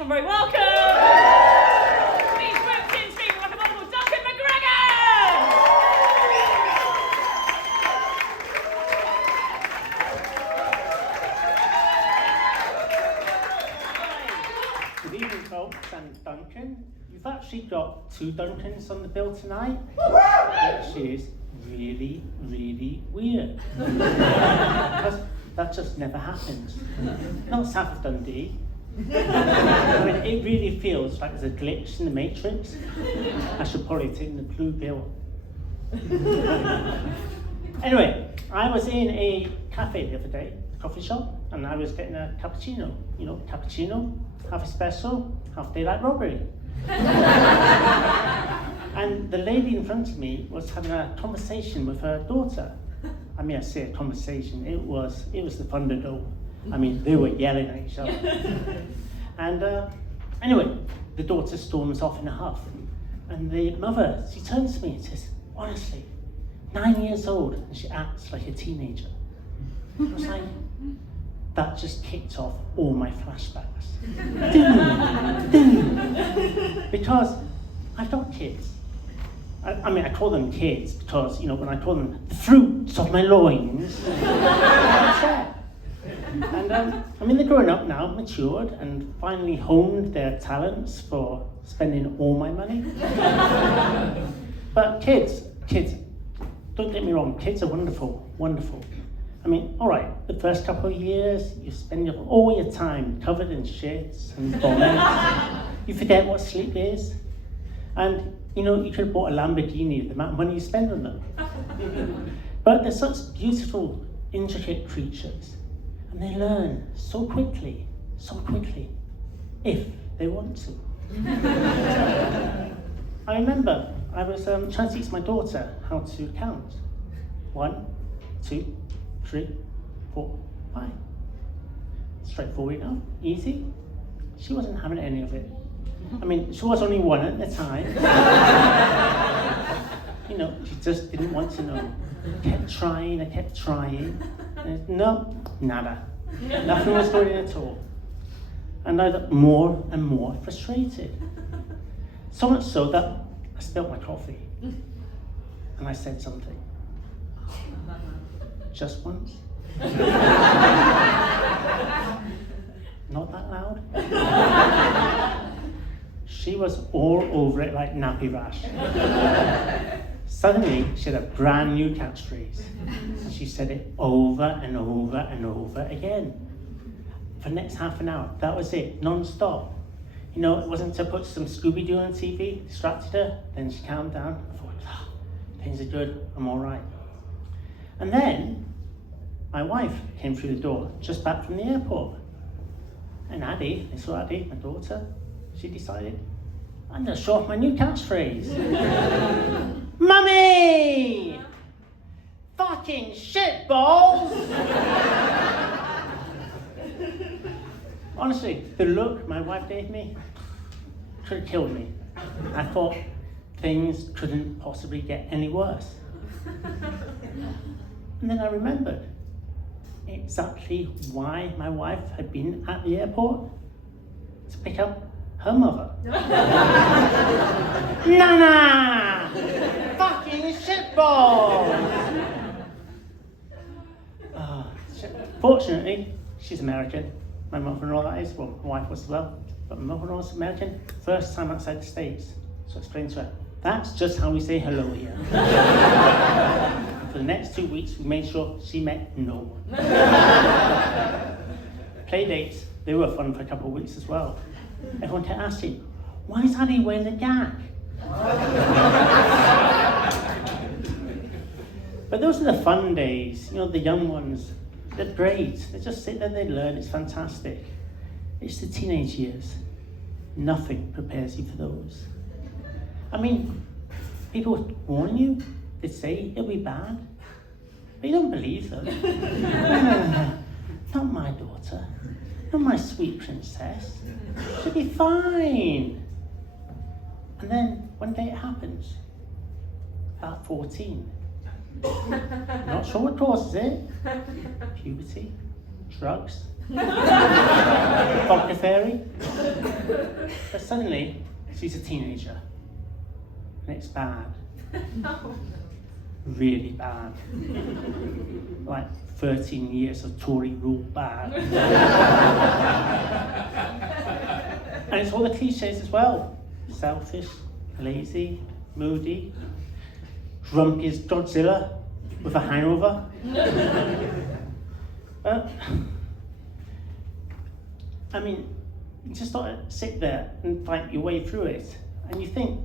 one very welcome. Please groups in screen like a wonderful Duncan McGregor. Good evening, folks, and Duncan. You've actually got two Duncans on the bill tonight, which is really, really weird. Because that just never happens. Not south of Dundee. I mean, it really feels like there's a glitch in the Matrix. I should probably take the blue bill. Anyway, I was in a cafe the other day, a coffee shop, and I was getting a cappuccino. You know, cappuccino, half espresso, half daylight robbery. And the lady in front of me was having a conversation with her daughter. I mean, I say a conversation, it was the Thunderdome. I mean, they were yelling at each other. And anyway, the daughter storms off in a huff. And the mother, she turns to me and says, honestly, 9 years old, and she acts like a teenager. I was like, that just kicked off all my flashbacks. Because I've got kids. I mean, I call them kids because, you know, when I call them the fruits of my loins, that's it. And I mean, they're growing up now, matured, and finally honed their talents for spending all my money. But kids, don't get me wrong, kids are wonderful, wonderful. I mean, all right, the first couple of years, you spend all your time covered in shits and vomit. You forget what sleep is. And, you know, you could have bought a Lamborghini, the amount of money you spend on them. But they're such beautiful, intricate creatures. And they learn so quickly, if they want to. I remember I was trying to teach my daughter how to count. 1, 2, 3, 4, 5. Straightforward enough, easy. She wasn't having any of it. I mean, she was only 1 at the time. You know, she just didn't want to know. I kept trying. And no, nada. Nothing was going in at all. And I got more and more frustrated. So much so that I spilled my coffee. And I said something. Just once. Not that loud. She was all over it like nappy rash. Suddenly, she had a brand new catchphrase. And she said it over and over and over again. For the next half an hour, that was it, non-stop. You know, it wasn't to put some Scooby-Doo on TV, distracted her, then she calmed down. I thought, things are good, I'm all right. And then, my wife came through the door, just back from the airport. And Addie, my daughter, she decided, I'm going to show off my new catchphrase. Mummy! Fucking shitballs! Honestly, the look my wife gave me could have killed me. I thought things couldn't possibly get any worse. And then I remembered exactly why my wife had been at the airport to pick up her mother. Nana! Fucking shitballs! Fortunately, she's American. My mother-in-law, that is. Well, my wife was as well. But my mother-in-law is American. First time outside the States. So I explained to her, that's just how we say hello here. For the next 2 weeks, we made sure she met no one. Play dates, they were fun for a couple of weeks as well. Everyone kept asking, why is Addie wearing the gag? But those are the fun days, you know, the young ones. They're great. They just sit there, they learn, it's fantastic. It's the teenage years. Nothing prepares you for those. I mean, people warn you, they say it'll be bad, but you don't believe them. No, not my daughter, not my sweet princess. She'll be fine. And then one day it happens, about 14. Not sure what causes it. Puberty, drugs, vodka fairy. But suddenly, she's a teenager. And it's bad. Really bad. Like 13 years of Tory rule bad. And it's all the cliches as well. Selfish, lazy, moody, grumpy as Godzilla with a hangover. But, I mean, you just got to sit there and fight your way through it. And you think,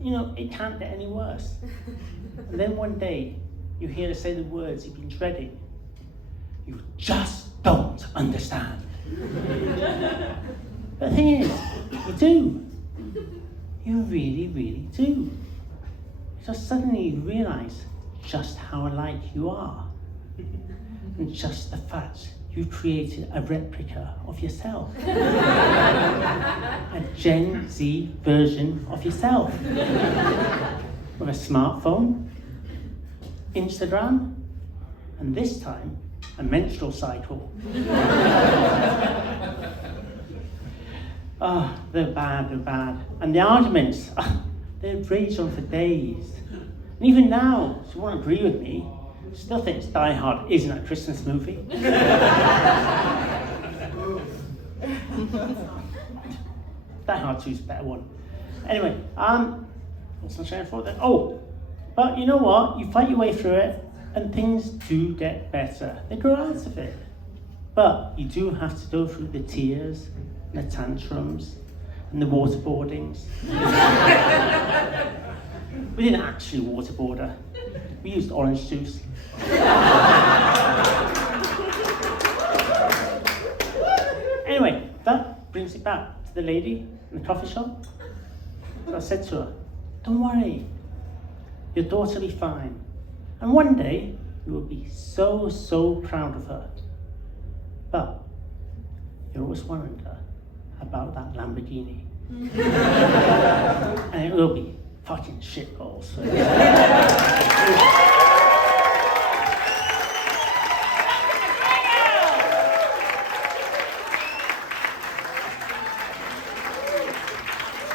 you know, it can't get any worse. And then one day, you hear her say the words you've been dreading. You just don't understand. But the thing is, you do. You really, really do. Because suddenly you realise just how alike you are. And just the fact you've created a replica of yourself. A Gen Z version of yourself. With a smartphone, Instagram, and this time, a menstrual cycle. Oh, they're bad. And the arguments, they rage on for days. And even now, she won't agree with me. She still thinks Die Hard isn't a Christmas movie. Die Hard 2 is a better one. Anyway, what's I saying for that? Oh, but you know what? You fight your way through it, and things do get better. They grow out of it. But you do have to go through the tears, and the tantrums, and the waterboardings. We didn't actually waterboard her. We used orange juice. Anyway, that brings it back to the lady in the coffee shop. So I said to her, don't worry, your daughter will be fine. And one day, you will be so proud of her. But you always worried her about that Lamborghini. And it will be fucking shitballs.